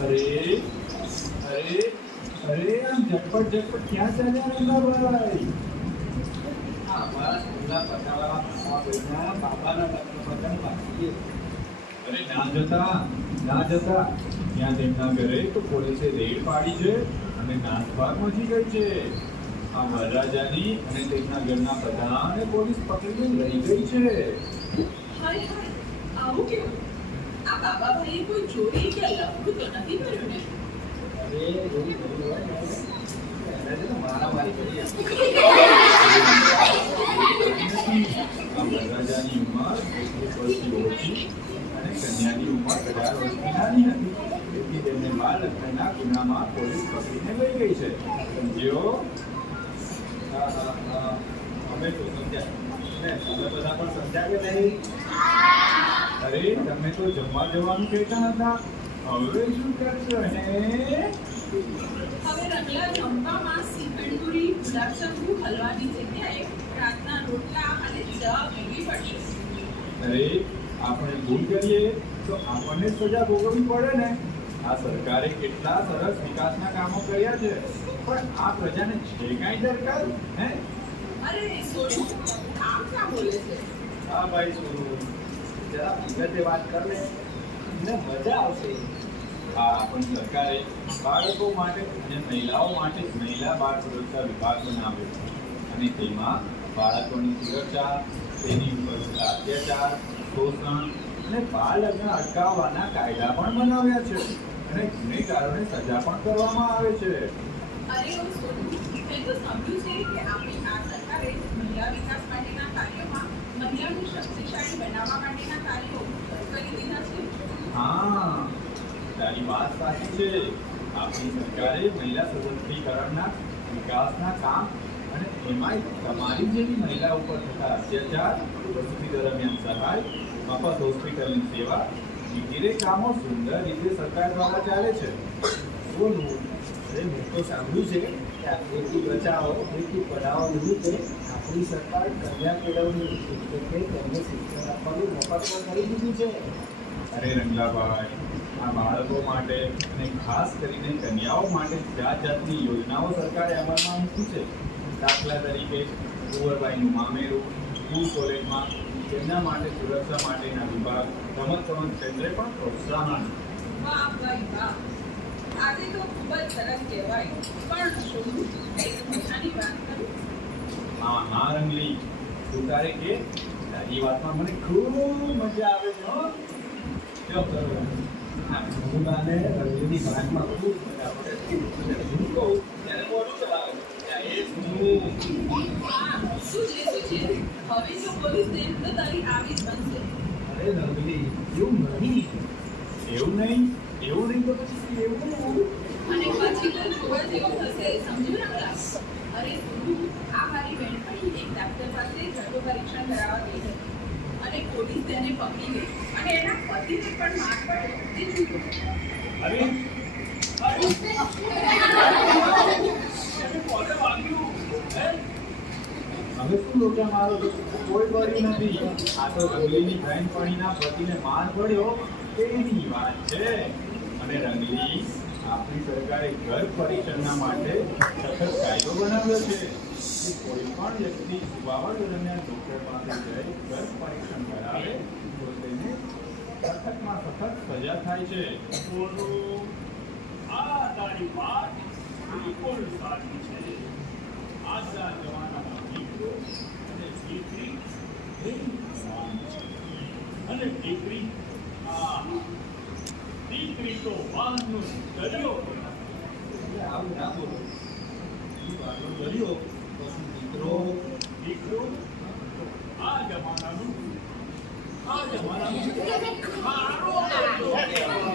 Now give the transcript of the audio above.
અરે અરે અરે, આમ ઝટપટ ઝટપટ, ક્યાં ચાલ્યા રંગાભાઈ? અરે, ના જતા ના જતા. ત્યાં તેમના ઘરે તો પોલીસે રેડ પાડી છે અને નાસભાગ મચી ગઈ છે. આ વરરાજાની અને તેમના ઘરના બધાને પોલીસ પકડીને લઈ ગઈ છે. આ બાબા કોઈ ચોરી કે લફડું તો નથી કર્યું ને પોલીસ પકડીને લઈ ગઈ છે સમજ્યો. અમે તો તમે બધા પણ સમજ્યા કે નહીં અરે તમે તો જમવા જવાનું કહેતા હતા. હવે શું કરશો ને હવે રંગલા જમવામાં શ્રીખંડપુરી ગુલાબજાંબુ હલવાની જગ્યાએ રાતના રોટલા અને ચા પીવી પડશે. અરે આપણે ભૂલ કરીએ તો આપણને સજા ભોગવવી પડે ને. આ સરકારે કેટલા સરસ વિકાસના કામો કર્યા છે. પણ આ પ્રજાને છે કાંઈ દરકાર? હે? અરે સોનુ આમ ક્યાં બોલે છે? હા ભાઈ સોનુ. જરા વિગતે વાત કર ને મજા આવશે. આ પણ સરકારે બાળકો માટે અને મહિલાઓ માટે મહિલા બાળ સુરક્ષા વિભાગ બનાવ્યો. છે અને તેમાં બાળકોની સુરક્ષા તેની ઉપર અત્યાચાર શોષણ અને બાળ લગ્ન અટકાવવાના કાયદા પણ બનાવ્યા છે. અને ગુનેગારોને સજા પણ કરવામાં આવે છે. અરે ઓ સોનુ મેં તો સમજ્યું છે કે આપણી આ સરકારે મહિલા વિકાસ કાર્યોમાં વિકાસના કામ અને એમાંય તમારી જેવી મહિલા ઉપર થતા અત્યાચાર પ્રસૂતિ દરમિયાન સહાય મફત હોસ્પિટલની સેવા, વગેરે કામો સુંદર રીતે સરકાર દ્વારા ચાલે છે. સોનુ અરે મેં તો સાંભળ્યું છે કે આ બેટી બચાવો બેટી નિમિત્તે આપણી સરકાર કન્યા કેળવણી એટલે કે તેમને શિક્ષણ આપવાનું મફત પણ કરી દીધું છે. અરે રંગલાભાઈ આ બાળકો માટે અને ખાસ કરીને કન્યાઓ માટે જાત જાતની યોજનાઓ સરકારે અમલમાં મૂકી છે. દાખલા તરીકે કુંવરબાઈનું મામેરું સ્કૂલ કોલેજમાં તેમના માટે સુરક્ષા માટેના વિભાગ રમત ગમત ક્ષેત્રે પણ પ્રોત્સાહન. આજે તો ખૂબ જ સરસ કહેવાય. પણ એક મજાની વાત કરું? હા હા રંગલી. તું તારે કે? તારી વાતમાં મને ખૂબ મજા આવે છે હો. કરો વાતમાં ખૂબ મજા પડે. કહું ત્યારે મોઢું ચલાવે. ત્યાં એ શું? હા. શું છે શું છે? હવે જો પોલીસ દે તો તારી આવી જ બનશે. અરે રંગલી એવું નહીં. એવું નહીં? તો પછી એવું અને પછી તો જોવા જેવું થશે સમજ્યું ને અરે ગુરુ આ મારી બહેનપણી એક ડાક્ટર પાસે જડો પરીક્ષણ કરાવવા ગઈ હતી. અને પોલીસ તેને પકડી ગઈ. અને એના પતિને પણ માર પડ્યો. તે અરે હવે શું મારો કોઈ નથી. આ બહેનપણીના પતિને માર પડ્યો. તેની વાત છે. અને રંગલી આપણી સરકારે ઘર પરીક્ષણના માટે સખત કાયદો બનાવ્યો છે કે કોઈ પણ વ્યક્તિ સુવાવડ દરમિયાન ડોક્ટર પાસે જઈ ઘર પરીક્ષણ કરાવે તો તેને સખતમાં સખત સજા થાય છે. આ તારી વાત બિલકુલ સાચી છે. આજના જમાનામાં દીકરો અને દીકરી અને દીકરી તો વાહનનું દરિયો આવું ના બોલો. દરિયો દીકરો. દીકરો. આ જમાનાનું. આ જમાનાનું.